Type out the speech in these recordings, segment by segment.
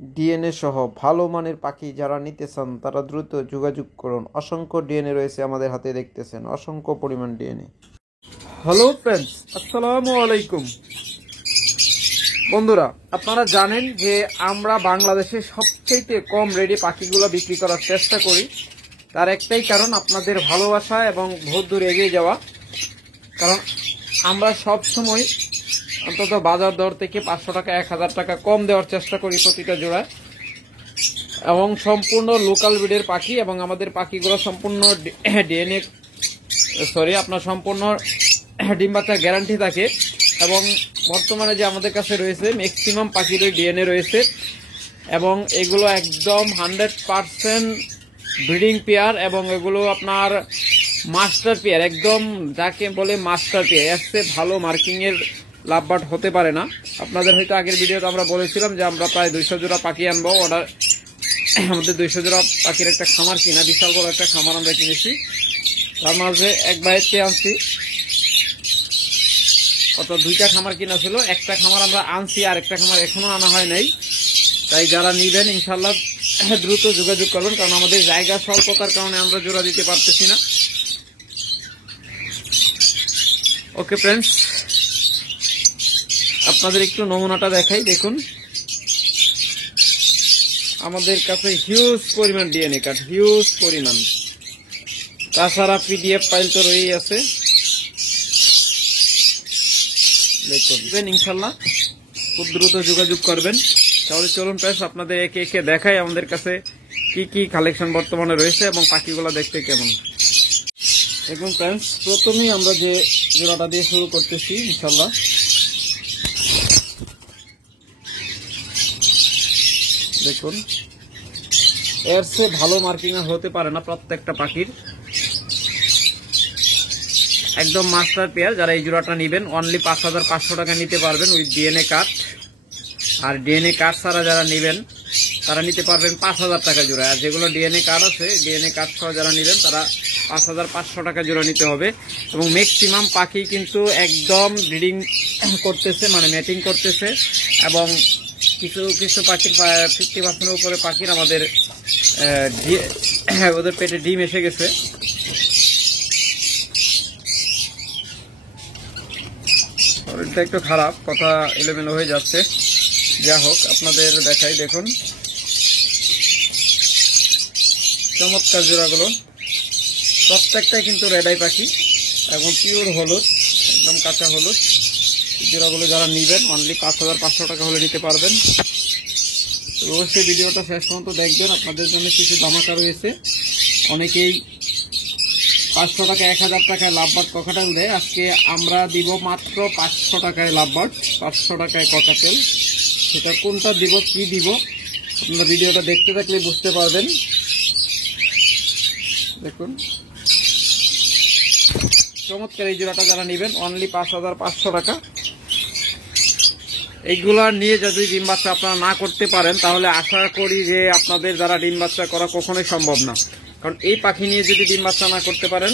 DNA সহ ভালো মানের পাখি যারা নিতে চান তারা দ্রুত যোগাযোগ করুন। অসংখ্য ডিএনএ রয়েছে আমাদের হাতে, দেখতেছেন অসংখ্য পরিমাণ ডিএনএ। হ্যালো ফ্রেন্ডস, আসসালামু আলাইকুম। বন্ধুরা, আপনারা জানেন যে আমরা বাংলাদেশে সবচেয়ে কম রেটে পাখিগুলো বিক্রি করার চেষ্টা করি। তার একটাই কারণ আপনাদের ভালোবাসা এবং বহুত দূর এগিয়ে যাওয়া। কারণ আমরা সব সময় অন্তত বাজার দর থেকে 500 টাকা 1000 টাকা কম দেওয়ার চেষ্টা করি প্রতিটা জোড়ায়, এবং সম্পূর্ণ লোকাল ব্রিডের পাখি, এবং আমাদের পাখিগুলো সম্পূর্ণ ডিএনএ আপনার সম্পূর্ণ ডিম বাচ্চার গ্যারান্টি থাকে। এবং বর্তমানে যে আমাদের কাছে রয়েছে ম্যাক্সিমাম পাখির ডিএনএ রয়েছে, এবং এগুলো একদম 100% ব্রিডিং পেয়ার, এবং এগুলো আপনার মাস্টার পেয়ার, একদম যাকে বলে মাস্টার পেয়ার। এর চেয়ে ভালো মার্কিং এর লাভবার্ড হতে পারে না। আপনাদের হয়তো আগের ভিডিওতে আমরা বলেছিলাম যে আমরা প্রায় 200 জোড়া পাখি আনবো। অর্ডার আমাদের 200 জোড়া পাখির একটা খামার কিনা, বিশাল বড় একটা খামার আমরা কিনেছি। তার মাঝে এক বাইরে আনছি, দুইটা খামার কিনা ছিল, একটা খামার আমরা আনছি, আর একটা খামার এখনো আনা হয় নাই। তাই যারা নিবেন ইনশাল্লাহ দ্রুত যোগাযোগ করবেন, কারণ আমাদের জায়গা স্বল্পতার কারণে আমরা জোড়া দিতে পারতেছি না। ওকে ফ্রেন্ডস, আপনাদের একটু নমুনাটা দেখাই। দেখুন, আমাদের কাছে হিউজ পরিমাণ ডিএনএ কার্ড, হিউজ পরিমাণ। তাছাড়া পিডিএফ ফাইল তো রয়েই আছে। দেখবেন ইনশাল্লাহ খুব দ্রুত যোগাযোগ করবেন। তাহলে চলুন ফ্রেন্ডস, আপনাদের একে একে দেখাই আমাদের কাছে কি কি কালেকশন বর্তমানে রয়েছে এবং পাখিগুলো দেখতে কেমন। দেখুন ফ্রেন্ডস, প্রথমেই আমরা যে জোড়াটা দিয়ে শুরু করতেছি ইনশাল্লাহ। দেখুন, এর চেয়ে ভালো মার্কিং হতে পারে না প্রত্যেকটা পাখির। একদম মাস্টার পেয়ার। যারা এই জোড়াটা নেবেন অনলি 5500 টাকা নিতে পারবেন উইথ ডিএনএ কার্ড। আর ডিএনএ কার্ড ছাড়া যারা নেবেন তারা নিতে পারবেন 5000 টাকা জোড়া। আর যেগুলো ডিএনএ কার্ড আছে, ডিএনএ কার্ড সহ যারা নেবেন তারা 5500 টাকা জোড়া নিতে হবে। এবং ম্যাক্সিমাম পাখি কিন্তু একদম ব্রিডিং করতেছে, মানে ম্যাটিং করতেছে, এবং কিছু কিছু পাখির 50% উপরে পাখির আমাদের ওদের পেটে ডিম এসে গেছে। শরীরটা একটু খারাপ, কথা এলোমেলো হয়ে যাচ্ছে। যা হোক, আপনাদের দেখাই। দেখুন চমৎকার জোড়াগুলো, প্রত্যেকটাই কিন্তু রেডাই পাখি, এবং পিওর হলুদ, একদম কাঁচা হলুদ। জোড়াগুলো যারা নিবেন অনলি 5500 টাকা হলে নিতে পারবেন। অবশ্যই ভিডিওটা শেষ পর্যন্ত দেখবেন, আপনাদের জন্য কিছু ধামাকা রয়েছে। অনেকেই 500 টাকা 1000 টাকায় লাভবার্ড ককাটেল দেয়, আজকে আমরা দিব মাত্র 500 টাকায় লাভবার্ড, 500 টাকায় ককাটেল। সেটা কোনটা দিব, কি দিব, আপনারা ভিডিওটা দেখতে থাকলে বুঝতে পারবেন। দেখুন চমৎকার এই জোড়াটা যারা নেবেন অনলি 5500 টাকা। এইগুলা নিয়ে যদি ডিম বাচ্চা আপনারা না করতে পারেন, তাহলে আশা করি যে আপনাদের দ্বারা ডিম বাচ্চা করা কখনোই সম্ভব না। কারণ এই পাখি নিয়ে যদি ডিম বাচ্চা না করতে পারেন,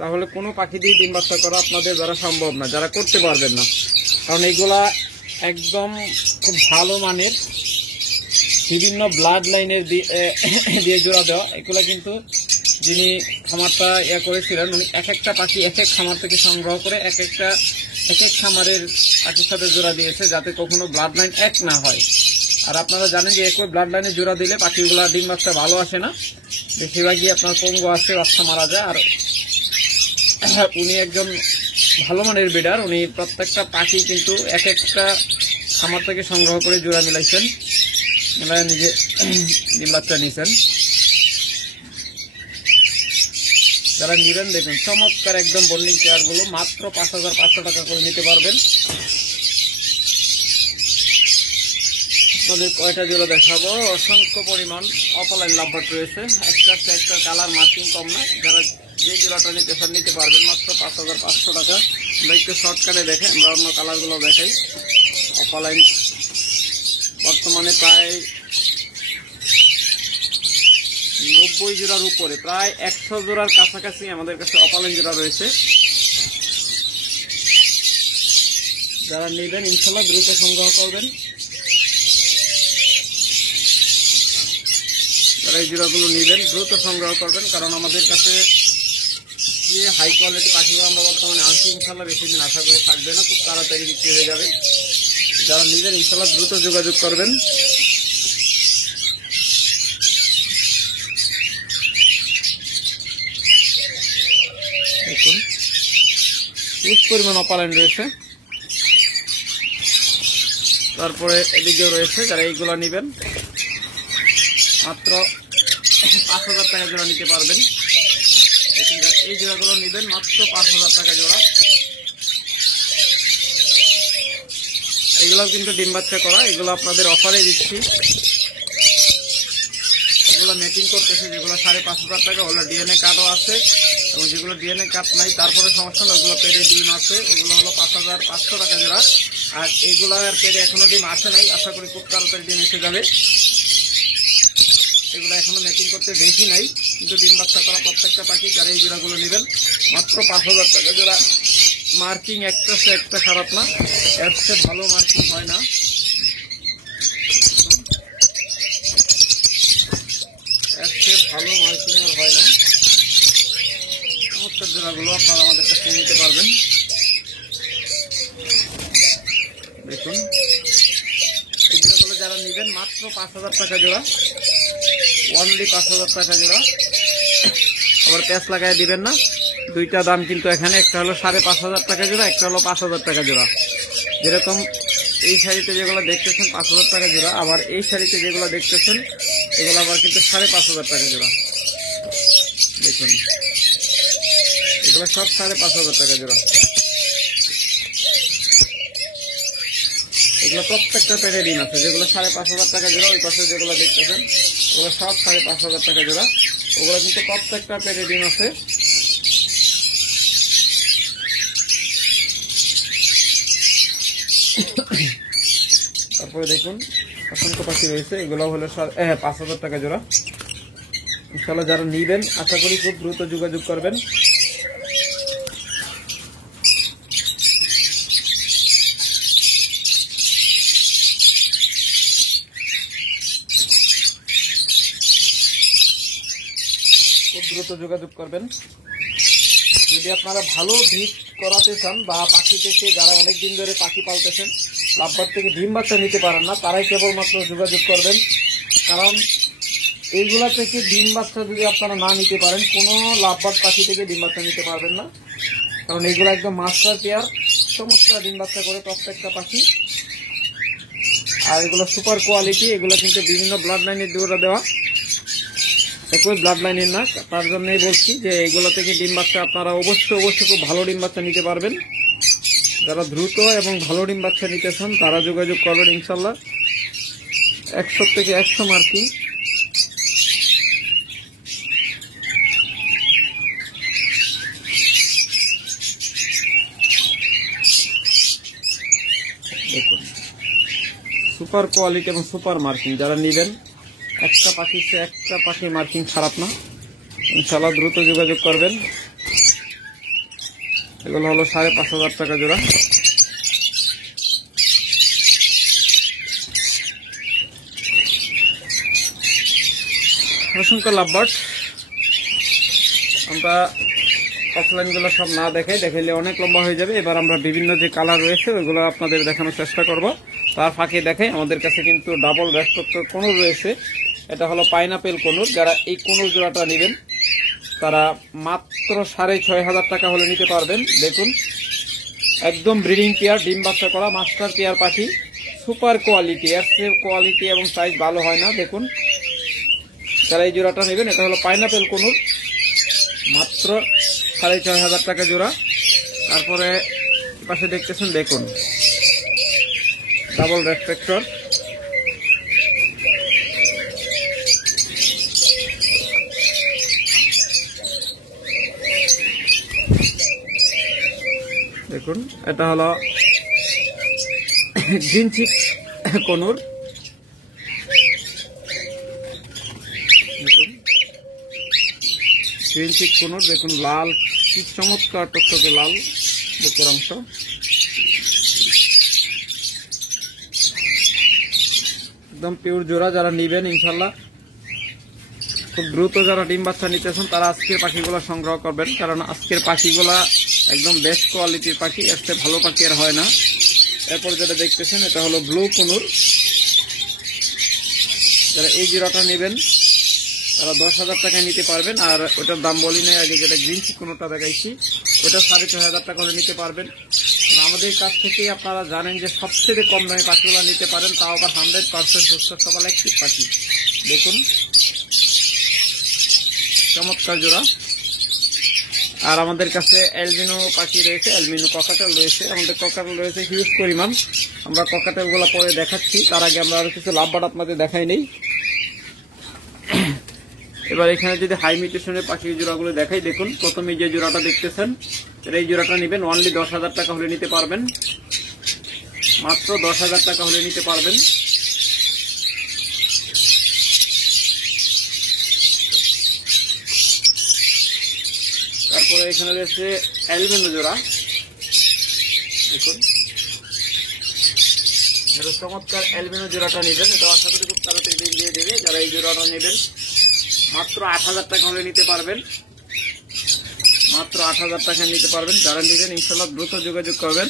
তাহলে কোনো পাখি দিয়ে ডিম বাচ্চা করা আপনাদের দ্বারা সম্ভব না, যারা করতে পারবেন না। কারণ এইগুলা একদম খুব ভালো মানের, বিভিন্ন ব্লাড লাইনের দিয়ে জোড়া দেওয়া। এগুলো কিন্তু যিনি খামারটা করেছিলেন, উনি এক একটা পাখি এক এক খামার থেকে সংগ্রহ করে এক এক খামারের পাখির সাথে জোড়া দিয়েছে, যাতে কখনো ব্লাড লাইন এক না হয়। আর আপনারা জানেন যে একই ব্লাড লাইনে জোড়া দিলে পাখিগুলা ডিম বাচ্চা ভালো আসে না, বেশিরভাগই আপনার পঙ্গু আসে, বাচ্চা মারা যায়। আর উনি একজন ভালো মানের ব্রিডার, উনি প্রত্যেকটা পাখি কিন্তু এক একটা খামার থেকে সংগ্রহ করে জোড়া মিলাইছেন, মিলায় নিজে ডিম বাচ্চা নিয়েছেন। যারা নিবেন দেখুন চমৎকার একদম বন্ডিং চেয়ারগুলো মাত্র 5500 টাকা করে নিতে পারবেন। আপনাদের কয়টা জোড়া দেখাবো, অসংখ্য পরিমাণ অফলাইন লাভবার্ড রয়েছে। একটা কালার মার্কিং কম না, যারা যে জোড়াটা নিতে চান নিতে পারবেন মাত্র 5500 টাকা। আমরা একটু শর্টকাটে দেখে আমরা অন্য কালারগুলো দেখাই। অফলাইন বর্তমানে প্রায় 90 জোড়ার উপরে, প্রায় 100 জোড়ার কাছাকাছি আমাদের কাছে অফলাইন জোড়া রয়েছে। যারা নেবেন ইনশাল্লাহ দ্রুত সংগ্রহ করবেন। তারা এই জোড়াগুলো নেবেন, দ্রুত সংগ্রহ করবেন, কারণ আমাদের কাছে যে হাই কোয়ালিটি পাখিগুলো আমরা বর্তমানে আনছি ইনশাল্লাহ বেশি দিন আশা করে থাকবে না, খুব তাড়াতাড়ি বিক্রি হয়ে যাবে। যারা নেবেন ইনশাল্লাহ দ্রুত যোগাযোগ করবেন। দেখুন হিউজ পরিমাণ অপালাইন রয়েছে। তারপরে এদিকেও রয়েছে, যারা এইগুলো নেবেন মাত্র 5,000 টাকা জোড়া নিতে পারবেন। এই জোড়াগুলো নেবেন মাত্র 5,000 টাকা জোড়া। এগুলো কিন্তু ডিম বাচ্চা করা, এগুলো আপনাদের অফারে দিচ্ছি। এগুলো ম্যাচিং করতেছে, যেগুলো 5,500 টাকা, ওগুলো ডিএনএ কার্ডও আছে, এবং যেগুলো ডিএনএ কার্ড নাই তারপরে সমস্যা না, ওগুলো পেটে ডিম আছে, ওগুলো হলো 5,500 টাকা জোড়া। আর এগুলোর পেটে এখনো ডিম আসে নাই, আশা করি খুব তাড়াতাড়ি ডিম এসে যাবে। এগুলো এখনো ম্যাচিং করতে বেশি নাই, কিন্তু ডিম বাচ্চা করা প্রত্যেকটা পাখি, যারা এই জোড়াগুলো নেবেন মাত্র 5,000 টাকা জোড়া। মার্কিং একটা সে একটা খারাপ না, এর চেয়ে ভালো মার্কিং হয় না। এর চেয়ে ভালো মার্কিং আর হয় না। সমস্ত জোড়াগুলো আপনারা আমাদের কাছে নিতে পারবেন। দেখুন এই জোড়াগুলো যারা নেবেন মাত্র 5,000 টাকা জোড়া, অনলি 5,000 টাকা জোড়া। আবার প্যাচ লাগাই দিবেন না, দুইটা দাম কিন্তু এখানে, একটা হলো 5,500 টাকা জোড়া, একটা হলো 5,000 টাকা জোড়া। যেরকম এই শাড়িতে যেগুলো দেখতেছেন 5,000 টাকা জোড়া, আবার এই শাড়িতে যেগুলো দেখতেছেন এগুলো আবার কিন্তু 5,500 টাকা জোড়া। দেখুন এগুলো সব 5,500 টাকা জোড়া। এগুলো প্রত্যেকটা পেটে ডিম আছে, যেগুলো 5,500 টাকা জোড়া, ওই পাশে যেগুলো দেখতেছেন ওগুলো সব 5,500 টাকা জোড়া। ওগুলো কিন্তু প্রত্যেকটা পেটে ডিম আছে। তারপরে দেখুন অসংখ্য পাখি রয়েছে, এগুলো হলো 5,000 টাকা জোড়া। ইনশাআল্লাহ যারা নিবেন আশা করি খুব দ্রুত যোগাযোগ করবেন। খুব দ্রুত যোগাযোগ করবেন। যদি আপনারা ভালো ভিট করাতে চান বা পাখি থেকে যারা অনেকদিন ধরে পাখি পালতেছেন, লাভবার্ড থেকে ডিম বাচ্চা নিতে পারেন না, তারাই কেবলমাত্র যোগাযোগ করবেন। কারণ এইগুলা থেকে ডিম বাচ্চা যদি আপনারা না নিতে পারেন, কোনো লাভবার্ড পাখি থেকে ডিম বাচ্চা নিতে পারবেন না। কারণ এগুলো একদম মাস্টার পেয়ার, চমৎকার ডিম বাচ্চা করে প্রত্যেকটা পাখি। আর এগুলো সুপার কোয়ালিটি, এগুলো কিন্তু বিভিন্ন ব্লাড লাইনের দ্বারা দেওয়া, একই ব্লাড লাইনের না। তার জন্যই বলছি যে এগুলো থেকে ডিম বাচ্চা আপনারা অবশ্যই খুব ভালো ডিম বাচ্চা নিতে পারবেন। যারা দ্রুত এবং ভালো ডিম বাচ্চা নিতে চান তারা যোগাযোগ করবেন ইনশাল্লাহ। 100 থেকে 100 মার্কিং। দেখুন সুপার কোয়ালিটি এবং সুপার মার্কিং, যারা নেবেন একটা পাখি সে একটা পাখি মার্কিং খারাপ না, ইনশাল্লাহ দ্রুত যোগাযোগ করবেন। এগুলো হলো 5,500 টাকা জোড়া। অসংখ্য লাভবার্ড। আমরা অফলাইনগুলো সব না দেখাইলে অনেক লম্বা হয়ে যাবে। এবার আমরা বিভিন্ন যে কালার রয়েছে ওইগুলো আপনাদের দেখানোর চেষ্টা করব। তার ফাঁকে দেখাই আমাদের কাছে কিন্তু ডাবল রেস্ট্রক্ট কোনুর রয়েছে। এটা হলো পাইনাপেল কোনুর। যারা এই কোনুর জোড়াটা নেবেন তারা মাত্র 6,500 টাকা হলে নিতে পারবেন। দেখুন একদম ব্রিডিং পেয়ার, ডিম বাচ্চা করা মাস্টার পেয়ার পাখি, সুপার কোয়ালিটি, এর চেয়ে কোয়ালিটি এবং সাইজ ভালো হয় না। দেখুন যারা এই জোড়াটা নেবেন, এটা হলো পাইনাপেল কোনুর, মাত্র 6,500 টাকা জোড়া। তারপরে পাশে দেখতেছেন দেখুন ডাবল রেস্ট্রিক্টর, দেখুন এটা হলো গ্রিন চিক কোনুর। দেখুন গ্রিন চিক কোনুর, দেখুন লাল কি চমৎকার টকটকে লাল বুকের অংশ। একদম পিওর জোড়া, যারা নিবেন ইনশাল্লাহ খুব দ্রুত যারা ডিম বাচ্চা নিতেছেন তারা আজকের পাখিগুলো সংগ্রহ করবেন, কারণ আজকের পাখিগুলা একদম বেস্ট কোয়ালিটির পাখি, এর চেয়ে ভালো পাখি আর হয় না। এরপর যেটা দেখতেছেন এটা হলো ব্লু কুনুর। যারা এই জোড়াটা নেবেন তারা 10,000 টাকায় নিতে পারবেন। আর ওটার দাম বলি নাই আগে, যেটা গ্রিন চিকুনোটা দেখাইছি ওটা 6,500 টাকা করে নিতে পারবেন। আমাদের কাছ থেকে আপনারা জানেন যে সবচেয়ে কম দামে পাখিগুলো নিতে পারেন, তাও আবার 100% সুস্থ সবল অ্যাক্টিভ পাখি। দেখুন চমৎকার জোড়া। আর আমাদের কাছে অ্যালবিনো পাখি রয়েছে, অ্যালবিনো ককাটেল রয়েছে, আমাদের ককাটেল রয়েছে হিউজ পরিমাণ। আমরা ককাটেলগুলো পরে দেখাচ্ছি, তার আগে আমরা আরো কিছু লাভবাট আপনাদের দেখাই নেই। এবার এখানে যদি হাই মিউটেশনের পাখির জোড়াগুলো দেখাই, দেখুন প্রথমে যে জোড়াটা দেখতেছেন এই জোড়াটা নেবেন অনলি 10,000 টাকা হলে নিতে পারবেন, মাত্র 10,000 টাকা হলে নিতে পারবেন। তারপরে এখানে রয়েছে অ্যালবিনো জোড়া, দেখুন এটা চমৎকার অ্যালবিনো জোড়াটা নেবেন, এটা আশা করি খুব তাড়াতাড়ি ডিম দিয়ে দেবে। যারা এই জোড়াটা নেবেন মাত্র 8,000 টাকা হলে নিতে পারবেন, মাত্র 8,000 টাকা নিতে পারবেন। যারা নেবেন ইনশাল্লাহ দ্রুত যোগাযোগ করবেন।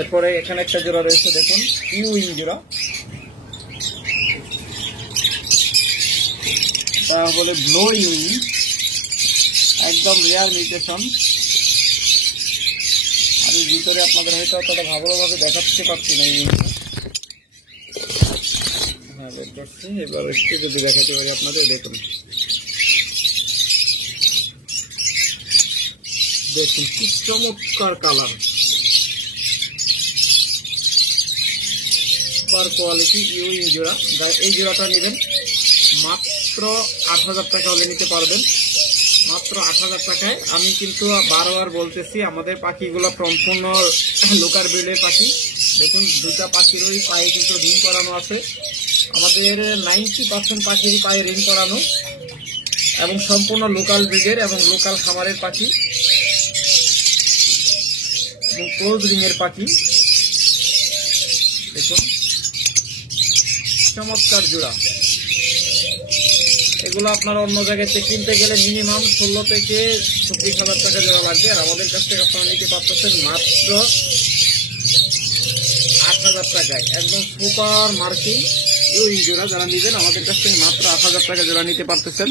এরপরে এখানে একটা জোড়া রয়েছে, দেখুন ইউইং জোড়া, বলে ব্লো ইউইং, একদম রেয়ার মিউটেশন। আমি ভিতরে আপনাদের হয়তো অতটা ভালোভাবে দেখাতে পারছি না ইউইংটা। হ্যাঁ বের করছি, এবার একটু যদি দেখাতে হবে আপনাদের, দেখুন দেখুন কি চমৎকার কালার, সুপার কোয়ালিটি ইউইং জোড়া। এই জোড়াটা নেবেন মাত্র 8,000 টাকা হলে নিতে পারবেন, মাত্র 8,000 টাকায়। আমি কিন্তু বারবার বলতেছি আমাদের পাখিগুলো সম্পূর্ণ লোকাল ব্রিডের পাখি। দেখুন দুটা পাখিরই পায়ে কিন্তু রিং করানো আছে, আমাদের 90% পাখিরই পায়ে রিং করানো, এবং সম্পূর্ণ লোকাল ব্রিডের এবং লোকাল খামারের পাখি এবং ক্লোজ রিং এর পাখি। দেখুন চমৎকার জোড়া। এগুলো আপনারা অন্য জায়গায় কিনতে গেলে মিনিমাম 16 থেকে 24,000 টাকা জোড়া লাগবে, আর আমাদের কাছ থেকে আপনারা নিতে পারতেছেন মাত্র 8,000 টাকায়। একদম সুপার মার্কিং এই জোড়া যারা নিবেন আমাদের কাছ থেকে মাত্র 8,000 টাকা জোড়া নিতে পারতেছেন।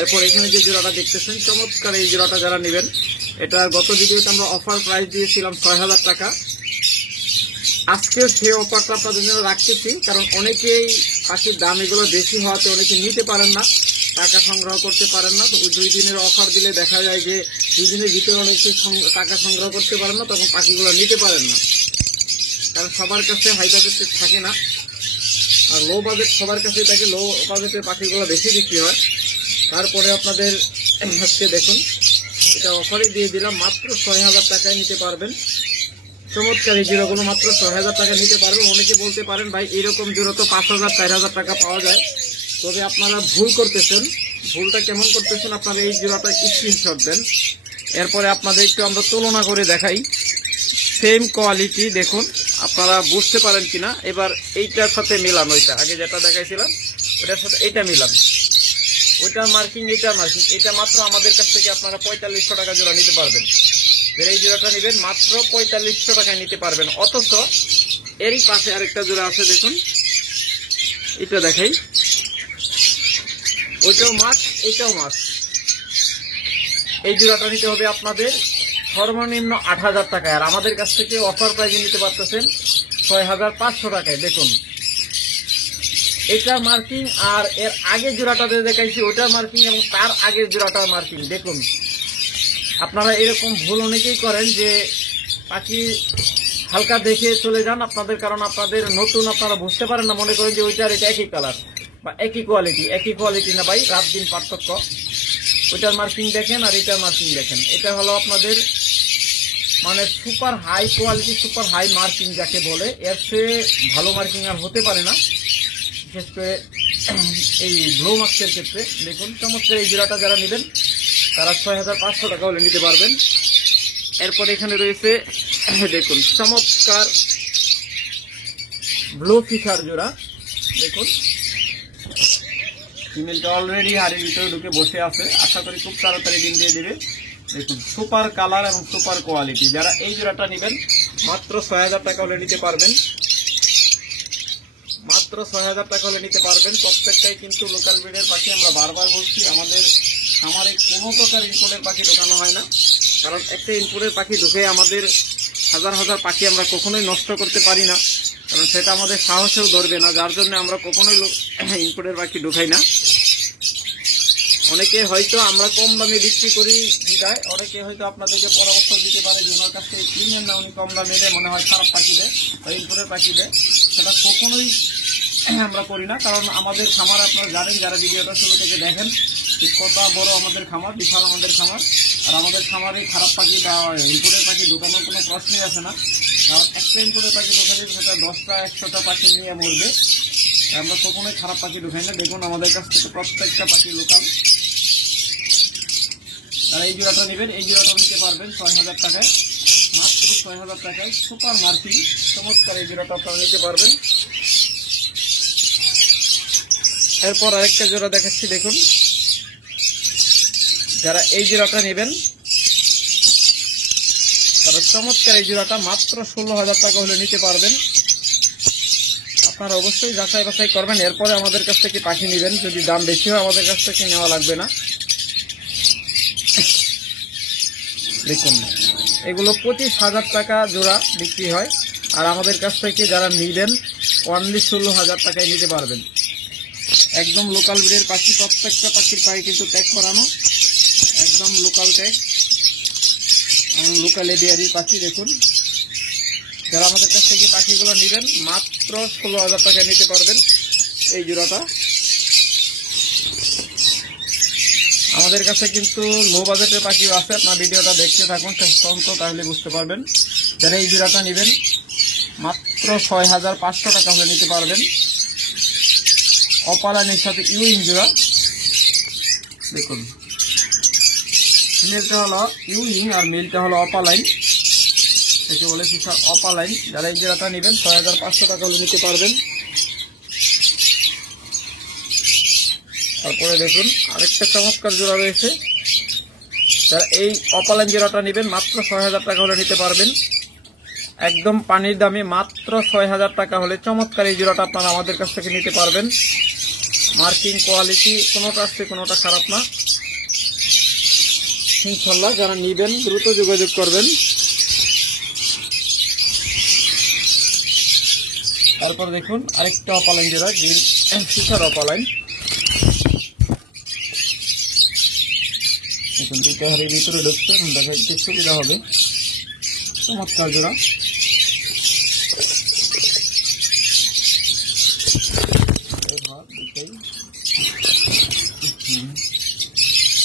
এরপর এখানে যে জোড়াটা দেখতেছেন চমৎকার এই জোড়াটা যারা নেবেন, এটা গত ভিডিওতে আমরা অফার প্রাইস দিয়েছিলাম 6,000 টাকা। আজকে সেই অফারটা আপনাদের জন্য রাখতেছি, কারণ অনেকেই পাখির দাম এগুলো বেশি হওয়াতে অনেকে নিতে পারেন না, টাকা সংগ্রহ করতে পারেন না। তো 2 দিনের অফার দিলে দেখা যায় যে 2 দিনের ভিতরে অনেকে টাকা সংগ্রহ করতে পারেন না, তখন পাখিগুলো নিতে পারেন না, কারণ সবার কাছে হাই বাজেট থাকে না, আর লো বাজেট সবার কাছে থাকে, লো বাজেটের পাখিগুলো বেশি বিক্রি হয়। তারপরে আপনাদের হচ্ছে দেখুন এটা অফারে দিয়ে দিলাম, মাত্র 6,000 টাকায় নিতে পারবেন। চমৎকার এই জোড়াগুলো মাত্র 6,000 টাকা নিতে পারবেন। অনেকে বলতে পারেন ভাই এরকম জোড়া তো 5,000 4,000 টাকা পাওয়া যায়, তবে আপনারা ভুল করতেছেন। ভুলটা কেমন করতেছেন, আপনারা এই জোড়াটা স্ক্রিনশট দেন, এরপরে আপনাদের একটু আমরা তুলনা করে দেখাই সেম কোয়ালিটি, দেখুন আপনারা বুঝতে পারেন কিনা। এবার এইটার সাথে মিলান, ওইটা আগে যেটা দেখাইছিলাম ওটার সাথে এইটা মিলান, ওইটার মার্কিং এইটার মার্কিং, এটা মাত্র আমাদের কাছ থেকে আপনারা 4500 টাকা জোড়া নিতে পারবেন। এই জোড়াটা নেবেন মাত্র 4500 টাকায় নিতে পারবেন। অথচ এরই পাশে আরেকটা জোড়া আছে, দেখুন এটা দেখাই, ওইটাও মাছ এইটাও মাছ। এই জোড়াটা নিতে হবে আপনাদের সর্বনিম্ন 8,000 টাকায়, আর আমাদের কাছ থেকে অফার প্রাইজে নিতে পারতেছেন 6,500 টাকায়। দেখুন এটার মার্কিং আর এর আগের জোড়াটা দেখাইছি ওইটার মার্কিং এবং তার আগের জোড়াটার মার্কিং। দেখুন আপনারা এরকম ভুল অনেকেই করেন যে পাখি হালকা দেখে চলে যান আপনাদের, কারণ আপনাদের নতুন আপনারা বুঝতে পারেন না, মনে করেন যে ওইটার এটা একই কালার বা একই কোয়ালিটি না ভাই, রাত দিন পার্থক্য। ওইটার মার্কিং দেখেন আর এটার মার্কিং দেখেন, এটা হলো আপনাদের মানে super high quality, super high marking যাকে বলে, এর চেয়ে ভালো মার্কিং আর হতে পারে না, বিশেষ করে এই ব্লু মাস্কের ক্ষেত্রে। দেখুন চমৎকার এই জোড়াটা যারা নেবেন তারা 6,500 টাকা হলে নিতে পারবেন। এরপর এখানে রয়েছে দেখুন চমৎকার ব্লু ফিশার জোড়া। দেখুন ফিমেলটা অলরেডি হাড়ির ভিতরে ঢুকে বসে আছে, আশা করি খুব তাড়াতাড়ি ডিম দিয়ে দিবে। দেখুন সুপার কালার এবং সুপার কোয়ালিটি। যারা এই জোড়াটা নেবেন মাত্র ৬০০০ টাকা হলে নিতে পারবেন, মাত্র ৬০০০ টাকা হলে নিতে পারবেন। প্রত্যেকটাই কিন্তু লোকাল ব্রিডের পাখি। আমরা বারবার বলছি আমাদের খামারে কোনো প্রকার ইনপুটের পাখি ঢোকানো হয় না, কারণ একটা ইনপুটের পাখি ঢুকে আমাদের হাজার হাজার পাখি আমরা কখনোই নষ্ট করতে পারি না, কারণ সেটা আমাদের সাহসেও ধরবে না, যার জন্য আমরা কখনোই ইনপুটের পাখি ঢুকাই না। অনেকে হয়তো আমরা কম দামে বিক্রি করি বিদায়, অনেকে হয়তো আপনাদেরকে পরামর্শ দিতে পারে যে ওনার কাছ থেকে কিনবেন না, উনি কম দামে দেয়, মনে হয় খারাপ পাখি দেয় বা ইনপুটের পাখি দেয়। সেটা কখনোই আমরা করি না, কারণ আমাদের খামার আপনারা জানেন, যারা ভিডিওটা শুরু থেকে দেখেন, কত বড় আমাদের খামার, বিশাল আমাদের খামার। আর আমাদের খামারে খারাপ পাখি বা ইনপুটের পাখি ঢোকানোর কোনো প্রশ্নই আসে না, কারণ একটা ইনপুটের পাখি ঢোকালে সেটা 10টা 100টা পাখি নিয়ে মরবে। আমরা কখনোই খারাপ পাখি ঢোকাই না। দেখুন আমাদের কাছ থেকে প্রত্যেকটা পাখি লোকাল। যারা এই জোড়াটা নেবেন এই জোড়াটা নিতে পারবেন ৬০০০ টাকায়, মাত্র ৬০০০ টাকায়। সুপার মার্কিং চমৎকার এই জোড়াটা আপনারা নিতে পারবেন। এরপর আরেকটা জোড়া দেখাচ্ছি, দেখুন যারা এই জোড়াটা নেবেন তারা চমৎকার এই জোড়াটা মাত্র ১৬০০০ টাকা হলে নিতে পারবেন। আপনারা অবশ্যই যাচাই বাছাই করবেন, এরপরে আমাদের কাছ থেকে পাখি নেবেন। যদি দাম বেশি হয় আমাদের কাছ থেকে নেওয়া লাগবে না। দেখুন এগুলো ২৫,০০০ টাকা জোড়া বিক্রি হয়, আর আমাদের কাছ থেকে যারা নেবেন অনলি ১৬,০০০ টাকায় নিতে পারবেন। একদম লোকাল ব্রিডের পাখি, প্রত্যেকটা পাখির পায়ে কিন্তু ট্যাগ করানো, একদম লোকাল ট্যাগ, লোকাল এডিয়ারির পাখি। দেখুন যারা আমাদের কাছ থেকে পাখিগুলো নেবেন মাত্র ১৬,০০০ টাকায় নিতে পারবেন এই জোড়াটা। আমাদের কাছে কিন্তু লো বাজেটের পাখিও আছে, আপনার ভিডিওটা দেখতে থাকুন শেষ পর্যন্ত, তাহলে বুঝতে পারবেন। যারা এই জোড়াটা নেবেন মাত্র ৬৫০০ টাকা হলে নিতে পারবেন। অপালাইনের সাথে ইউইং জোড়া। দেখুন ফিমেলটা হলো ইউইং আর মেলটা হলো অপালাইন, একে বলে ফিশার অপালাইন। যারা এই জোড়াটা নেবেন ৬৫০০ টাকা হলে নিতে পারবেন। তারপরে দেখুন আরেকটা চমৎকার জোড়া রয়েছে। যারা এই অপালাইন জোড়াটা নেবেন মাত্র ৬০০০ টাকা হলে নিতে পারবেন। একদম পানির দামে মাত্র ৬০০০ টাকা হলে চমৎকার এই জোড়াটা আপনারা আমাদের কাছ থেকে নিতে পারবেন। মার্কিং কোয়ালিটি কোনোটা আসছে কোনোটা খারাপ না ইনশাল্লাহ। যারা নেবেন দ্রুত যোগাযোগ করবেন। তারপর দেখুন আরেকটা অপালাইন জোড়া, গ্রিন ফিশার অপালাইন। দেখুন দুইটা হাড়ির ভিতরে ঢুকছে, দেখা একটু সুবিধা হবে। চমৎকার জোড়া।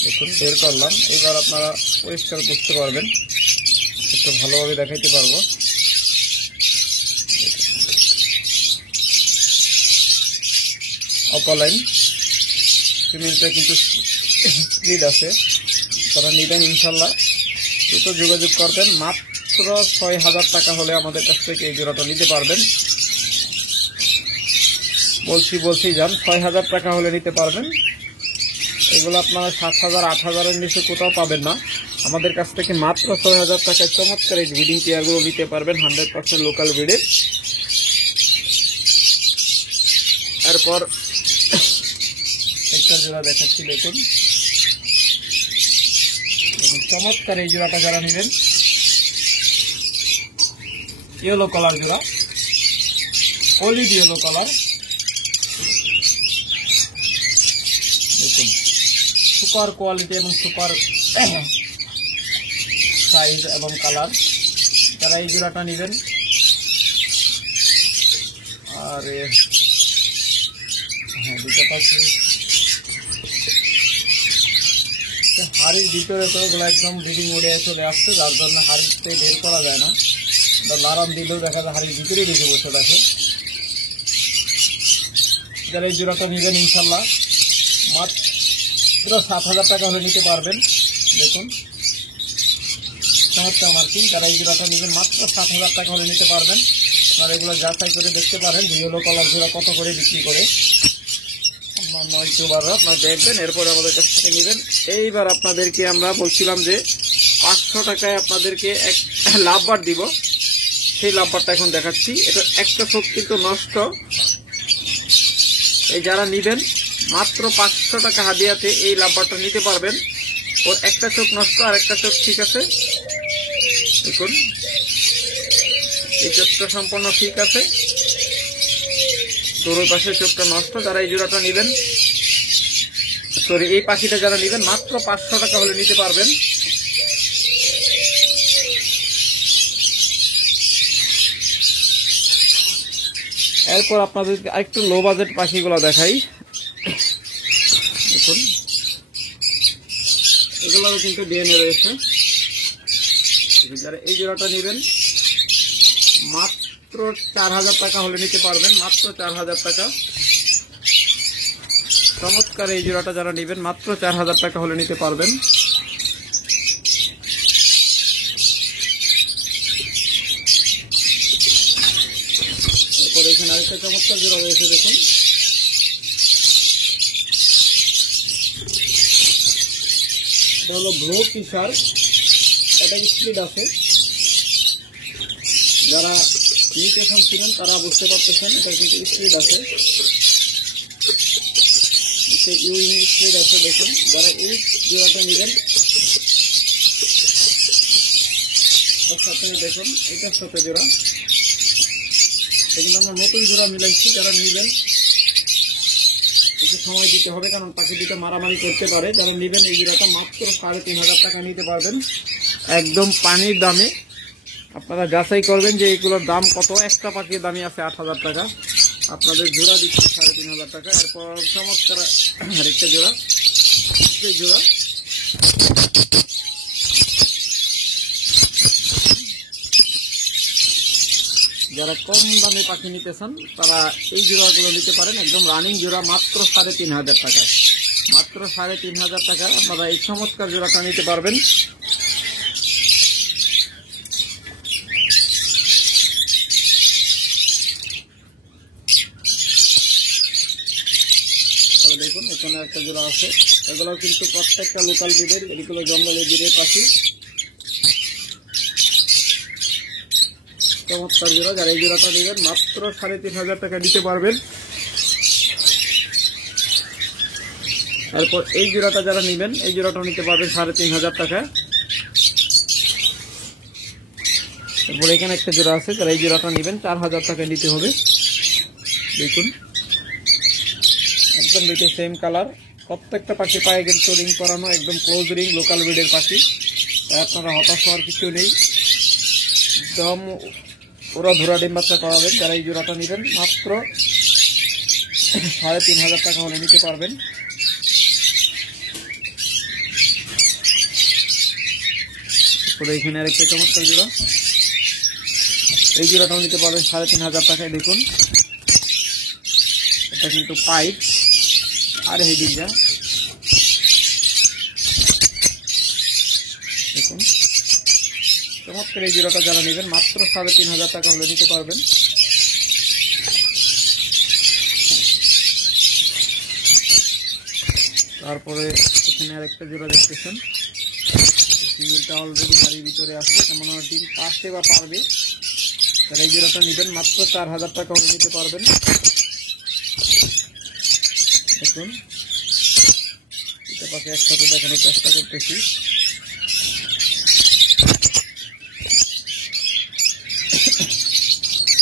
দেখুন বের করলাম, এবার আপনারা পরিষ্কার করতে পারবেন, একটু ভালোভাবে দেখাইতে পারবো। অপালাইন ফিমেলটা কিন্তু স্প্লিট আছে, তারা নেবেন ইনশাল্লাহ দ্রুত যোগাযোগ করবেন। মাত্র ৬০০০ টাকা হলে আমাদের কাছ থেকে এই জোড়াটা নিতে পারবেন। বলছি যান ৬০০০ টাকা হলে নিতে পারবেন। এগুলো আপনারা ৭,০০০ ৮,০০০-এর নিচে কোথাও পাবেন না। আমাদের কাছ থেকে মাত্র ৬০০০ টাকায় চমৎকার এই ব্রিডিং পেয়ারগুলো নিতে পারবেন, 100% লোকাল ব্রিডের। এরপর একটা জোড়া দেখাচ্ছি, দেখুন চমৎকার এই জোড়াটা যারা নেবেন ইয়েলো কালার জোড়া, অলিভ ইয়েলো কালার। দেখুন সুপার কোয়ালিটি এবং সুপার সাইজ এবং কালার। যারা এই জোড়াটা নেবেন, আর হ্যাঁ দুটো পাখি হাড়ির ভিতরে তো এগুলো একদম ব্রিডিং মোডে চলে আসছে, যার জন্য হাড়িতে বের করা যায় না, লারাম দিলেও দেখা যায় হাড়ির ভিতরেই ঢুকে বসে আছে। যারা এই জোড়াটা নেবেন ইনশাল্লাহ মাত্র ৭,০০০ টাকা হলে নিতে পারবেন। দেখুন চমৎকার মার্কিং। যারা এই জোড়াটা নেবেন মাত্র 7,000 টাকা হলে নিতে পারবেন। আপনারা এগুলো যাচাই করে দেখতে পারেন যে ইয়েলো কালার জোড়া কত করে বিক্রি করে। অন্যান্য ইউটিউবাররা আপনারা দেখবেন, এরপরে আমাদের কাছ থেকে নেবেন। এইবার আপনাদেরকে আমরা বলছিলাম যে 500 টাকায় আপনাদেরকে এক লাভবার দিব, সেই লাভবারটা এখন দেখাচ্ছি। এটা একটা চোখ কিন্তু নষ্ট। এই যারা নিবেন মাত্র 500 টাকা হাদিয়াতে এই লাভবারটা নিতে পারবেন। ওর একটা চোখ নষ্ট আর একটা চোখ ঠিক আছে। দেখুন এই চোখটা সম্পূর্ণ ঠিক আছে, দূরের পাশে চোখটা নষ্ট। যারা এই জোড়াটা নিবেন, সরি এই পাখিটা যারা নিবেন মাত্র 500 টাকা হলে নিতে পারবেন। এরপর আপনাদের আরেকটু লো বাজেট পাখিগুলো দেখাই। দেখুন এগুলো কিন্তু ডিএনএ রয়েছে। যারা এই জোড়াটা নেবেন মাত্র 4,000 টাকা হলে নিতে পারবেন, মাত্র 4,000 টাকা। চমৎকার এই জোড়াটা যারা নেবেন মাত্র 4,000 টাকা হলে নিতে পারবেন। এরপর এখানে আরেকটা চমৎকার জোড়া রয়েছে, দেখুন এটা হলো ব্লু ফিশার, এটা স্প্লিট আছে। যারা মিউটেশন ছিলেন তারা বুঝতে পারতেছেন, এটা কিন্তু স্প্লিট আছে, ইউইং স্প্লিট আছে। দেখুন যারা এই জোড়াটা নেবেন এর সাথে দেখুন এটার সাথে জোড়া, এগুলো আমরা নতুন জোড়া মিলাইছি। যারা নেবেন একটু সময় দিতে হবে, কারণ পাখি দুটো মারামারি করতে পারে। যারা নেবেন এই জোড়াটা মাত্র 3,500 টাকা নিতে পারবেন, একদম পানির দামে। আপনারা যাচাই করবেন যে এগুলোর দাম কত। একটা পাখির দামই আছে 8,000 টাকা, আপনাদের জোড়া দিচ্ছি 3,500 টাকা। এরপর চমৎকার আরেকটা জোড়া, জোড়া যারা কম দামে পাখি নিতে চান তারা এই জোড়াগুলো নিতে পারেন, একদম রানিং জোড়া মাত্র 3,500 টাকা। মাত্র 3,500 টাকা আপনারা এই চমৎকার জোড়াটা নিতে পারবেন। দেখুন এখানে একটা জোড়া আছে, এগুলো কিন্তু প্রত্যেকটা লোকাল ব্রিডের, এগুলো জঙ্গলের ব্রিডের পাখি। চমৎকার জোড়া, যারা এই জোড়াটা নেবেন মাত্র 3,500 টাকা দিতে পারবেন। তারপর এই জোড়াটা যারা নেবেন এই জোড়াটা নিতে পারবেন 3,500 টাকা। তারপর এখানে একটা জোড়া আছে, যারা এই জোড়াটা নেবেন 4,000 টাকা নিতে হবে। দেখুন একদম দুটো সেম কালার, প্রত্যেকটা পাখি পায়ে কিন্তু রিং করানো, একদম ক্লোজ রিং, লোকাল ব্রিডের পাখি। তাই আপনারা হতাশ হওয়ার কিছু নেই, একদম ওরা ধরা ডিম বাচ্চা করাবেন। যারা এই জোড়াটা নেবেন মাত্র 3,500 টাকা হলে নিতে পারবেন। এখানে আরেকটা চমৎকার জোড়া, এই জোড়াটাও নিতে পারবেন 3,500 টাকায়। দেখুন এটা কিন্তু পাইপ আর হেডিজা, দেখুন চমৎকার এই জোড়াটা যারা নেবেন মাত্র 3,500 টাকা হলে নিতে পারবেন। তারপরে এখানে আরেকটা জোড়া দেখতেছেন, সিঙ্গেলটা অলরেডি বাড়ির ভিতরে আছে, তেমন ডিম পারছে বা পারবে। তারা এই জোড়াটা নেবেন মাত্র 4,000 টাকা হলে নিতে পারবেন। দেখুন এটা পাশে একসাথে দেখানোর চেষ্টা করতেছি।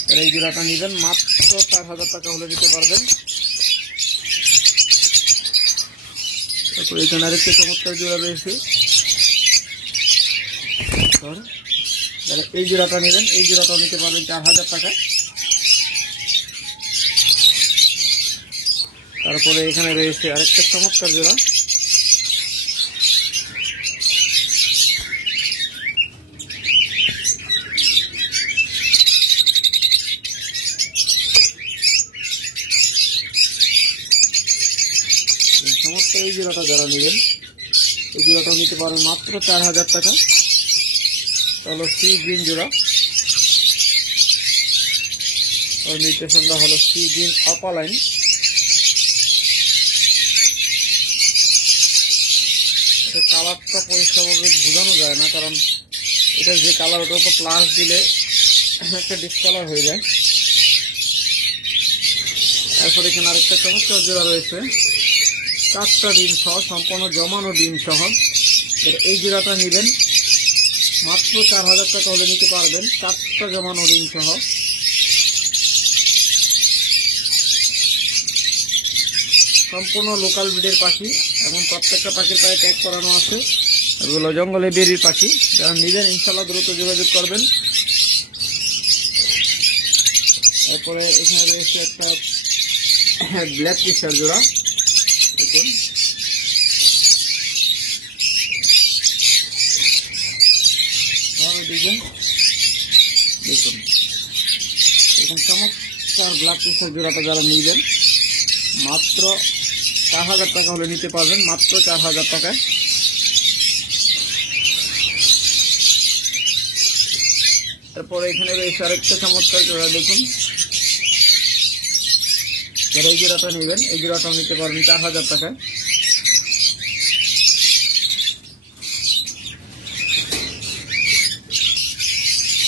তারা এই জোড়াটা নেবেন মাত্র 4,000 টাকা হলে নিতে পারবেন। তারপর এখানে আরেকটা চমৎকার জোড়া রয়েছে, যারা এই জোড়াটা নেবেন এই জোড়াটাও নিতে পারবেন 4,000 টাকা। তারপরে এখানে রয়েছে আরেকটা চমৎকার জোড়া, চমৎকার এই জোড়াটা যারা নেবেন এই জোড়াটাও নিতে পারবেন মাত্র 4,000 টাকা। হলো সি গ্রিন জোড়া, ওর মিউটেশনটা হলো সি গ্রিন অপালাইন। কালারটা পরিষ্কারভাবে বোঝানো যায় না, কারণ এটা যে কালার ওটার উপর প্লাস দিলে একটা ডিসকালার হয়ে যায়। এরপর এখানে আরেকটা চমৎকার জোড়া রয়েছে, 4টা ডিম সহ, সম্পূর্ণ জমানো ডিম সহ। এই জোড়াটা নেবেন মাত্র 4000 টাকা হলে নিতে পারবেন, 4টা জমানো ডিম সহ। সম্পূর্ণ লোকাল ব্রিডের পাখি এবং প্রত্যেকটা পাখির পায়ে ট্যাগ করানো আছে। এগুলো জঙ্গলে বেরির পাখি, যারা নিজের ইনশাল্লাহ দ্রুত যোগাযোগ করবেন। তারপরে এখানে রয়েছে একটা ব্ল্যাক পিস্টার জোড়া, দেখুন দেখুন এরকম চমৎকার ব্ল্যাক পিস্টার জোড়াটা যারা নিবেন মাত্র 4000 টাকা হলে নিতে পারবেন, মাত্র 4000 টাকায়। তারপরে এখানে রয়েছে আরেকটা চমৎকার জোড়া, দেখুন যারা এই জোড়াটা নেবেন এই জোড়াটা নিতে পারবেন 4000 টাকায়।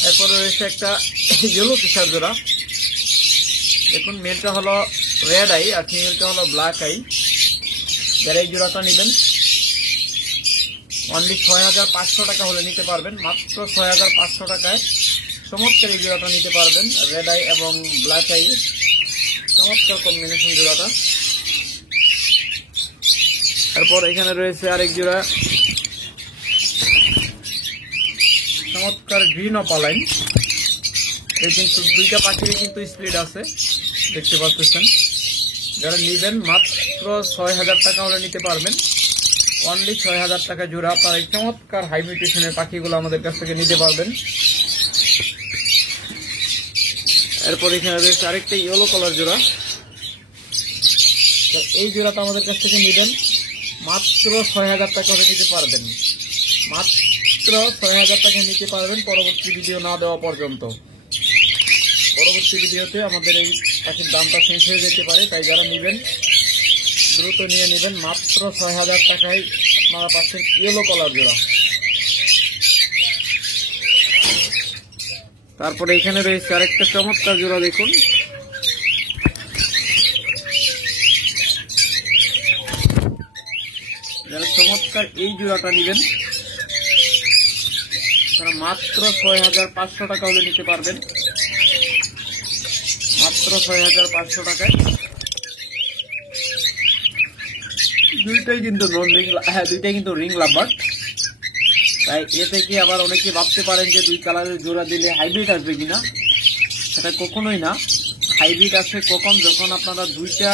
এরপরে রয়েছে একটা ইয়েলো ফিশার জোড়া, দেখুন মেলটা হলো রেড আই আর ফিমেলটা হলো ব্ল্যাক আই। যারা এই জোড়াটা নেবেন অনলি 6500 টাকা হলে নিতে পারবেন, মাত্র 6500 টাকায় চমৎকার এই জোড়াটা নিতে পারবেন। রেড আই এবং ব্ল্যাক আই চমৎকার কম্বিনেশন জোড়াটা। তারপর এখানে রয়েছে আরেক জোড়া চমৎকার গ্রিন অপালাইন। এই কিন্তু দুইটা পাখিরই কিন্তু স্প্লিট আছে, দেখতে পাচ্ছেন। যারা নিবেন মাত্র 6000 টাকা হলে নিতে পারবেন, অনলি 6000 টাকা জোড়া। আপনারা এই চমৎকার হাই মিউটেশনের পাখিগুলো আমাদের কাছ থেকে নিতে পারবেন। এরপর এখানে রয়েছে আরেকটা ইয়েলো কালার জোড়া, এই জোড়াটা আমাদের কাছ থেকে নিবেন মাত্র 6000 টাকা হলে নিতে পারবেন, মাত্র 6000 টাকা নিতে পারবেন পরবর্তী ভিডিও না দেওয়া পর্যন্ত। পরবর্তী ভিডিওতে আমাদের এই পাখির দামটা চেঞ্জ হয়ে যেতে পারে, তাই যারা নেবেন দ্রুত নিয়ে নেবেন। মাত্র 6000 টাকায় আপনারা পাচ্ছেন ইয়েলো কালার জোড়া। তারপরে এখানে রয়েছে আরেকটা চমৎকার জোড়া, দেখুন যারা চমৎকার এই জোড়াটা নেবেন তারা মাত্র 6500 টাকা হলে নিতে পারবেন, মাত্র 6500 টাকায়। দুইটাই কিন্তু দুইটাই কিন্তু রিং লাভবার্ড, তাই এ থেকে আবার অনেকে ভাবতে পারেন যে দুই কালারের জোড়া দিলে হাইব্রিড আসবে কিনা, সেটা কখনোই না। হাইব্রিড আসে কখন, যখন আপনারা দুইটা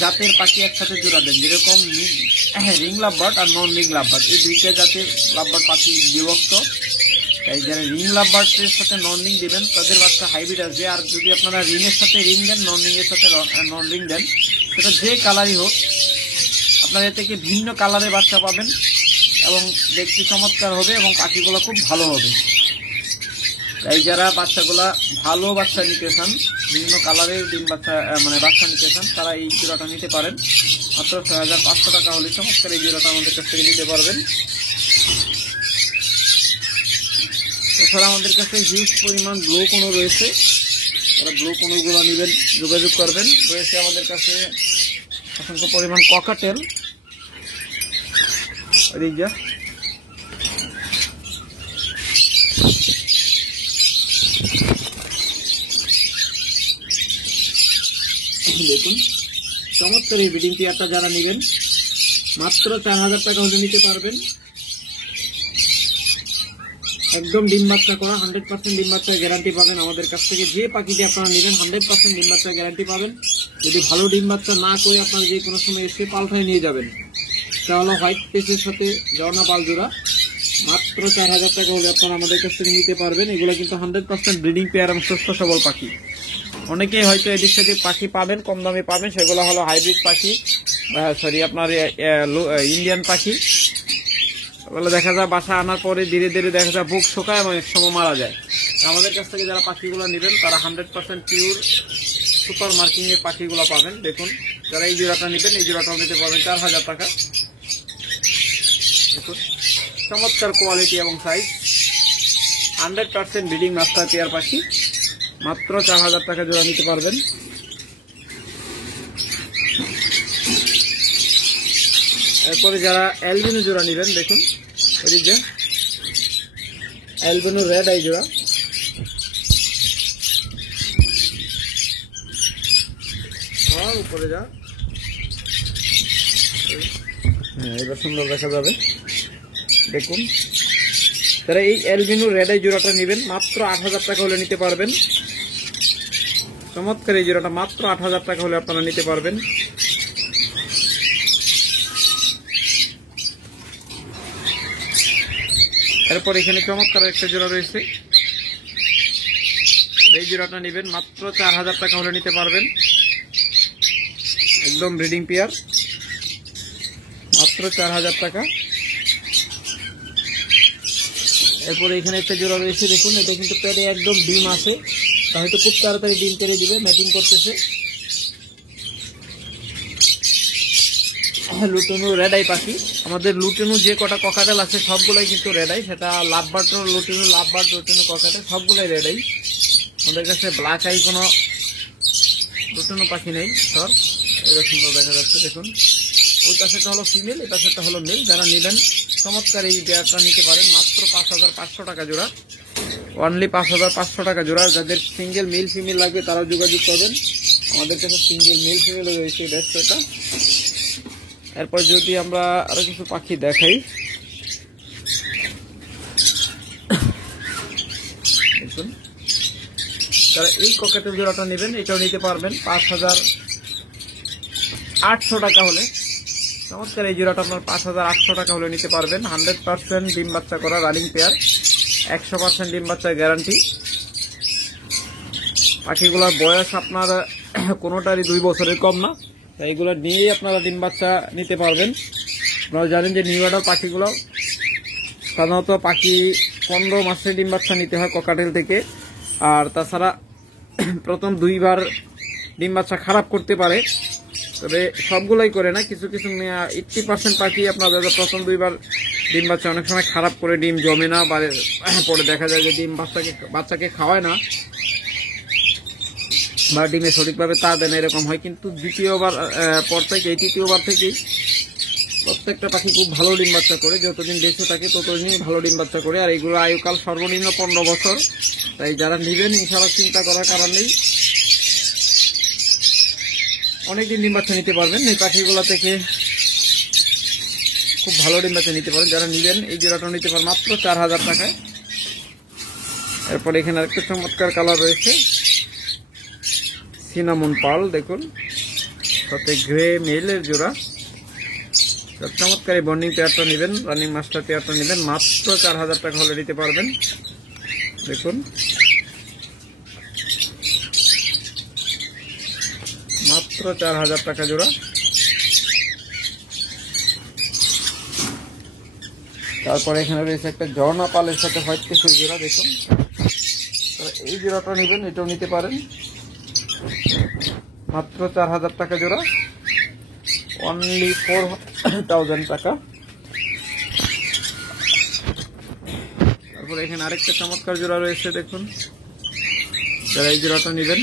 জাতের পাখি একসাথে জোড়া দেন, যেরকম রিং লাভবার্ড আর নন রিং লাভবার্ড, এই দুইটা জাতের লাভবার্ড পাখি বিভক্ত। তাই যারা রিং লাভবার্ডের সাথে নন রিং দিবেন তাদের বাচ্চা হাইব্রিড আসবে। আর যদি আপনারা রিং এর সাথে রিং দেন, নন রিং এর সাথে নন রিং দেন, সেটা যে কালারই হোক আপনারা এ থেকে ভিন্ন কালারের বাচ্চা পাবেন এবং দেখতে চমৎকার হবে এবং পাখিগুলো খুব ভালো হবে। তাই যারা বাচ্চাগুলা ভালো বাচ্চা নিতে চান, বিভিন্ন কালারের ডিম বাচ্চা বাচ্চা নিতে চান, তারা এই জোড়াটা নিতে পারেন। মাত্র 6500 টাকা হলে চমৎকার এই জোড়াটা আমাদের কাছ থেকে নিতে পারবেন। এছাড়া আমাদের কাছে হিউজ পরিমাণ ব্লু কোনো রয়েছে, তারা ব্লু কোনোগুলো নেবেন যোগাযোগ করবেন। রয়েছে আমাদের কাছে অসংখ্য পরিমাণ ককাটেল, দেখুন চমৎকার এই ব্রিডিং পেয়ারটা যারা নেবেন মাত্র 4000 টাকা হলে নিতে পারবেন। একদম ডিম বাচ্চা করা, 100% ডিম বাচ্চার গ্যারান্টি পাবেন আমাদের কাছ থেকে। যে পাখিটি আপনারা নেবেন 100% ডিম বাচ্চার গ্যারান্টি পাবেন। যদি ভালো ডিম বাচ্চা না করে আপনারা যে কোনো সময় এসে পাল্টায় নিয়ে যাবেন। এটা হলো হোয়াইট পেসের সাথে জর্না বাল জোড়া, মাত্র 4000 টাকা হলে আপনারা আমাদের কাছ থেকে নিতে পারবেন। এগুলো কিন্তু 100% ব্রিডিং পেয়ার এবং সুস্থ সবল পাখি। অনেকেই হয়তো এদিক সেদিক পাখি পাবেন, কম দামে পাবেন, সেগুলো হলো হাইব্রিড পাখি, আপনার ইন্ডিয়ান পাখি। বলে দেখা যায় বাসা আনার পরে ধীরে ধীরে দেখা যায় বুক শুকায় এবং এক সময় মারা যায়। আমাদের কাছ থেকে যারা পাখিগুলো নেবেন তারা 100% পিওর সুপার মার্কিং এর পাখিগুলো পাবেন। দেখুন, যারা এই জোড়াটা নেবেন এই জোড়াটাও নিতে পারবেন 4000 টাকা। দেখুন চমৎকার কোয়ালিটি এবং সাইজ, 100% ব্রিডিং মাস্টার পেয়ার পাখি, মাত্র 4000 টাকা জোড়া নিতে পারবেন। এরপরে যারা অ্যালবিনো জোড়া নেবেন, দেখুন এই যে অ্যালবিনো রেড আই জোড়া, উপরে যা এবার সুন্দর দেখা যাবে। দেখুন, তারা এই অ্যালবিনো রেড আই জোড়াটা নেবেন মাত্র 8000 টাকা হলে নিতে পারবেন। চমৎকার এই জোড়াটা মাত্র 8000 টাকা হলে আপনারা নিতে পারবেন। এরপর এখানে চমৎকার একটা জোড়া রয়েছে, এই জোড়াটা নেবেন মাত্র 4000 টাকা হলে নিতে পারবেন। একদম ব্রিডিং পেয়ার, মাত্র 4000 টাকা। এরপরে এখানে একটা জোড়া রয়েছে, দেখুন এটা কিন্তু পেয়ারে একদম ডিম আছে, তা হয়তো খুব তাড়াতাড়ি ডিম করে দিবে, ম্যাটিং করতেছে। লুটেনু রেড আই পাখি, আমাদের লুটেনু যে কটা ককাটেল আছে সবগুলাই কিন্তু রেড আই, সেটা লাভবার্ড লুটেনু, লাভবার্ড লুটেনু ককাটেল সবগুলাই রেড আই। আমাদের কাছে ব্ল্যাক আই কোনো লুটেনু পাখি নেই। সর এটা সুন্দর দেখা যাচ্ছে। দেখুন ওই পাশেটা হলো ফিমেল, এই পাশেটা হলো মেল। যারা নেবেন চমৎকার এই পেয়ারটা নিতে পারেন মাত্র 5500 টাকা জোড়া, অনলি 5500 টাকা জোড়া। যাদের সিঙ্গেল মেল ফিমেল লাগবে তারাও যোগাযোগ করবেন, আমাদের কাছে সিঙ্গেল মেল ফিমেল রয়েছে 150 টাকা। এরপর যদি আমরা আরো কিছু পাখি দেখাই, দেখুন যারা এই ককাটেল জোড়াটা নেবেন এটাও নিতে পারবেন 5800 টাকা হলে। চমৎকার এই জোড়াটা আপনার 5800 টাকা হলে নিতে পারবেন। 100% ডিম বাচ্চা করা রানিং পেয়ার, 100% ডিম বাচ্চার গ্যারান্টি। পাখিগুলোর বয়স আপনার কোনোটারই 2 বছরের কম না, তাই এগুলো নিয়েই আপনারা ডিম বাচ্চা নিতে পারবেন। আপনারা জানেন যে নিউ অ্যাডাল্ট পাখিগুলো সাধারণত পাখি 15 মাসে ডিম বাচ্চা নিতে হয় ককাটেল থেকে। আর তাছাড়া প্রথম 2 বার ডিম বাচ্চা খারাপ করতে পারে, তবে সবগুলাই করে না, কিছু কিছু 80% পাখি আপনার প্রথম 2 বার ডিম বাচ্চা অনেক সময় খারাপ করে, ডিম জমে না, পরে দেখা যায় যে ডিম বাচ্চাকে খাওয়ায় না বা ডিমে সঠিকভাবে তা দেয় না, এরকম হয়। কিন্তু দ্বিতীয়বার পর থেকে, এই তৃতীয়বার থেকেই প্রত্যেকটা পাখি খুব ভালো ডিম বাচ্চা করে, যতদিন বেঁচে থাকে ততদিনই ভালো ডিম বাচ্চা করে। আর এইগুলো আয়ুকাল সর্বনিম্ন 15 বছর, তাই যারা নেবেন ইনশাআল্লাহ চিন্তা করার কারণ নেই, অনেকদিন ডিম বাচ্চা নিতে পারবেন। এই পাখিগুলো থেকে খুব ভালো ডিম বাচ্চা নিতে পারেন। যারা নেবেন এই জোড়াটা নিতে পারেন মাত্র 4000 টাকায়। এরপর এখানে আরেকটা চমৎকার কালার রয়েছে, সিনামন পার্ল, দেখুন সাথে গ্রে মেলের জোড়া। চমৎকার এই বন্ডিং পেয়ারটা নেবেন, রানিং মাস্টার পেয়ারটা নেবেন মাত্র 4000 টাকা হলে নিতে পারবেন। দেখুন মাত্র 4000 টাকা জোড়া। তারপরে এখানে রয়েছে একটা ঝর্ণা পালের সাথে হোয়াইট কেসের জোড়া, দেখুন এই জোড়াটা নেবেন এটাও নিতে পারেন মাত্র 4000 টাকা জোড়া, অনলি 4000 টাকা। তারপরে এখানে আরেকটা চমৎকার জোড়া রয়েছে, দেখুন যারা এই জোড়াটা নেবেন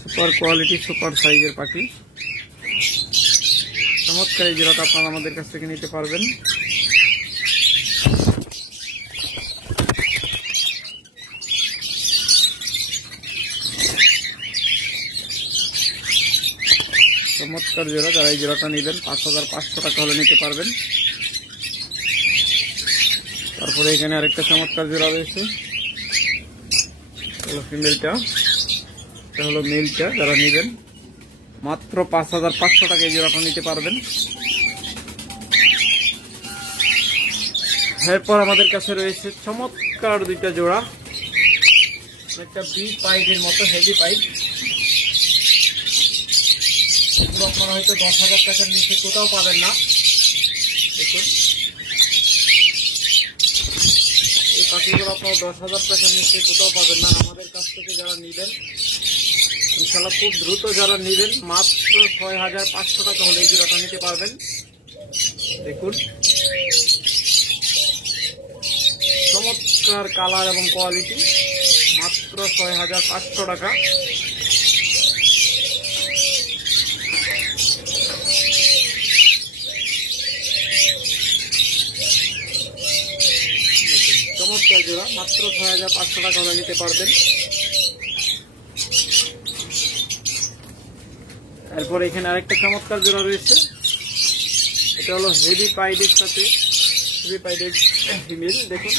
সুপার কোয়ালিটি সুপার সাইজের পাখি, চমৎকার এই জোড়াটা আপনারা আমাদের কাছ থেকে নিতে পারবেন। চমৎকার জোড়া, যারা এই জোড়াটা নেবেন 5500 টাকা হলে নিতে পারবেন। তারপরে এখানে আরেকটা চমৎকার জোড়া রয়েছে, হলো ফিমেলটা, এটা হলো মেলটা। যারা নেবেন মাত্র 5500 টাকা এই জোড়াটা নিতে পারবেন। এরপর আমাদের কাছে রয়েছে চমৎকার 2টা জোড়া, একটা বি পাইপের মতো হেভি পাইপ, এগুলো আপনারা হয়তো 10,000 টাকার নিচে কোথাও পাবেন না। দেখুন এই পাখিগুলো আপনারা 10,000 টাকার নিচে কোথাও পাবেন না। আমাদের কাছ থেকে যারা নেবেন ইনশাল্লাহ খুব দ্রুত যারা নেবেন মাত্র 6,500 টাকা হলে এই জোড়াটা নিতে পারবেন। দেখুন চমৎকার কালার এবং কোয়ালিটি, মাত্র 6,500 টাকা। চমৎকার জোড়া, মাত্র 6,500 টাকা হলে নিতে পারবেন। এরপর এখানে আরেকটা চমৎকার জোড়া রয়েছে, এটা হলো হেভি পাইডের সাথে হেভি পাইডের ফিমেল। দেখুন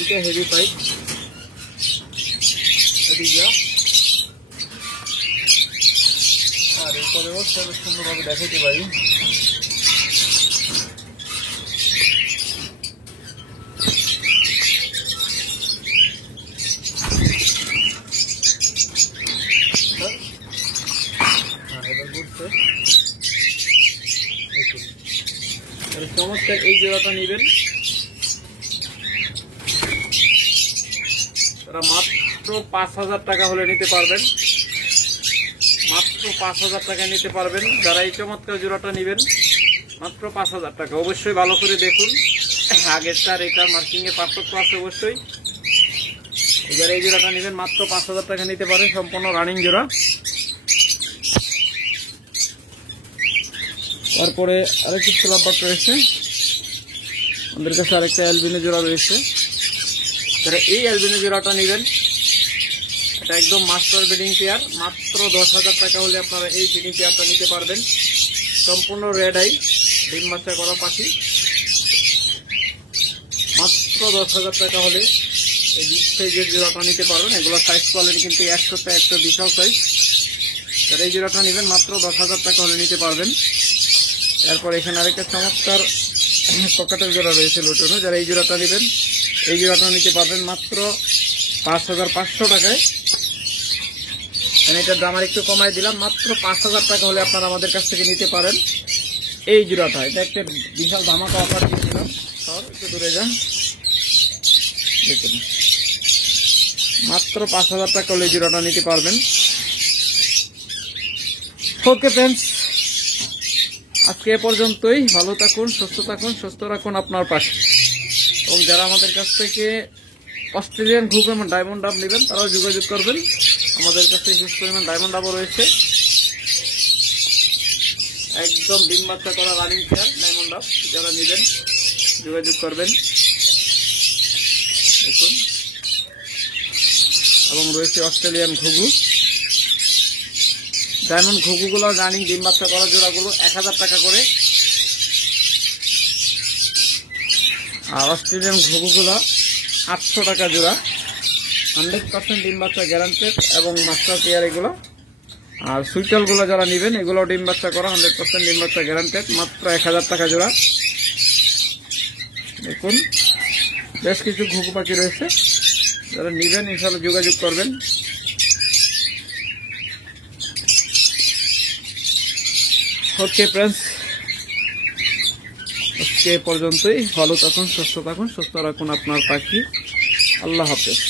এটা হেভি পাইড, আর এরপরেও সুন্দরভাবে দেখাতে পারি। চমৎকার এই জোড়াটা নেবেন তারা মাত্র 5,000 টাকা হলে নিতে পারবেন। মাত্র 5,000 টাকায় নিতে পারবেন যারা এই চমৎকার জোড়াটা নেবেন, মাত্র 5,000 টাকা। অবশ্যই ভালো করে দেখুন, আগেরটার এটা মার্কিং এর পার্থক্য আছে অবশ্যই। যারা এই জোড়াটা নেবেন মাত্র 5,000 টাকা নিতে পারেন, সম্পূর্ণ রানিং জোড়া। তারপরে আরেকটি স্লাবার্ড রয়েছে, আমাদের কাছে আরেকটা অ্যালবিনো জোড়া রয়েছে। যারা এই অ্যালবিনো জোড়াটা নেবেন এটা একদম মাস্টার ব্রিডিং পেয়ার, মাত্র 10,000 টাকা হলে আপনারা এই ব্রিডিং পেয়ারটা নিতে পারবেন। সম্পূর্ণ রেড আই ডিম বাচ্চা করা পাখি, মাত্র 10,000 টাকা হলে এই বিগ সাইজের জোড়াটা নিতে পারবেন। এগুলো সাইজ কোয়ালিটি কিন্তু 100তে 100 বিশাল সাইজ। যারা এই জোড়াটা নেবেন মাত্র 10,000 টাকা হলে নিতে পারবেন। এরপর এখানে আরেকটা চমৎকার পকেটের জোড়া রয়েছে লুটোনো, যারা এই জোড়াটা নেবেন এই জোড়াটা নিতে পারবেন মাত্র 5,500 টাকায়। আমি এটার দাম আর একটু কমাই দিলাম, মাত্র 5,000 টাকা হলে আপনারা আমাদের কাছ থেকে নিতে পারেন এই জোড়াটা। এটা একটা বিশাল ধামাকা অফার দিয়েছিলাম, একটু দূরে যান। দেখুন মাত্র 5,000 টাকা হলে এই জোড়াটা নিতে পারবেন। ওকে ফ্রেন্ডস, আজকে এ পর্যন্তই। ভালো থাকুন, সুস্থ থাকুন, সুস্থ রাখুন আপনার পাশে। এবং যারা আমাদের কাছ থেকে অস্ট্রেলিয়ান ঘুঘু এবং ডায়মন্ড ডাব নেবেন তারাও যোগাযোগ করবেন। আমাদের কাছে হিউজ পরিমাণ ডায়মন্ড ডাবও রয়েছে, একদম ডিম বাচ্চা করা রানিং পেয়ার ডায়মন্ড ডাব। যারা নেবেন যোগাযোগ করবেন। দেখুন, এবং রয়েছে অস্ট্রেলিয়ান ঘুঘু। ডায়মন্ড ঘুঘুগুলো রানিং ডিম বাচ্চা করা জোড়াগুলো 1,000 টাকা করে, আর অস্ট্রেলিয়ান ঘুঘুগুলো 800 টাকা জোড়া। 100% ডিম বাচ্চা গ্যারান্টেড এবং মাস্টার পেয়ার এগুলো। আর সুইটালগুলো যারা নেবেন এগুলো ডিম বাচ্চা করা 100% ডিম বাচ্চা গ্যারান্টেড, মাত্র 1,000 টাকা জোড়া। দেখুন বেশ কিছু ঘুঘু পাখি রয়েছে, যারা নেবেন ইনশাআল্লাহ যোগাযোগ করবেন। ওকে ফ্রেন্ডস, আজকে পর্যন্তই। ভালো থাকুন, সুস্থ থাকুন, সুস্থ রাখুন আপনার পাখি। আল্লাহ হাফেজ।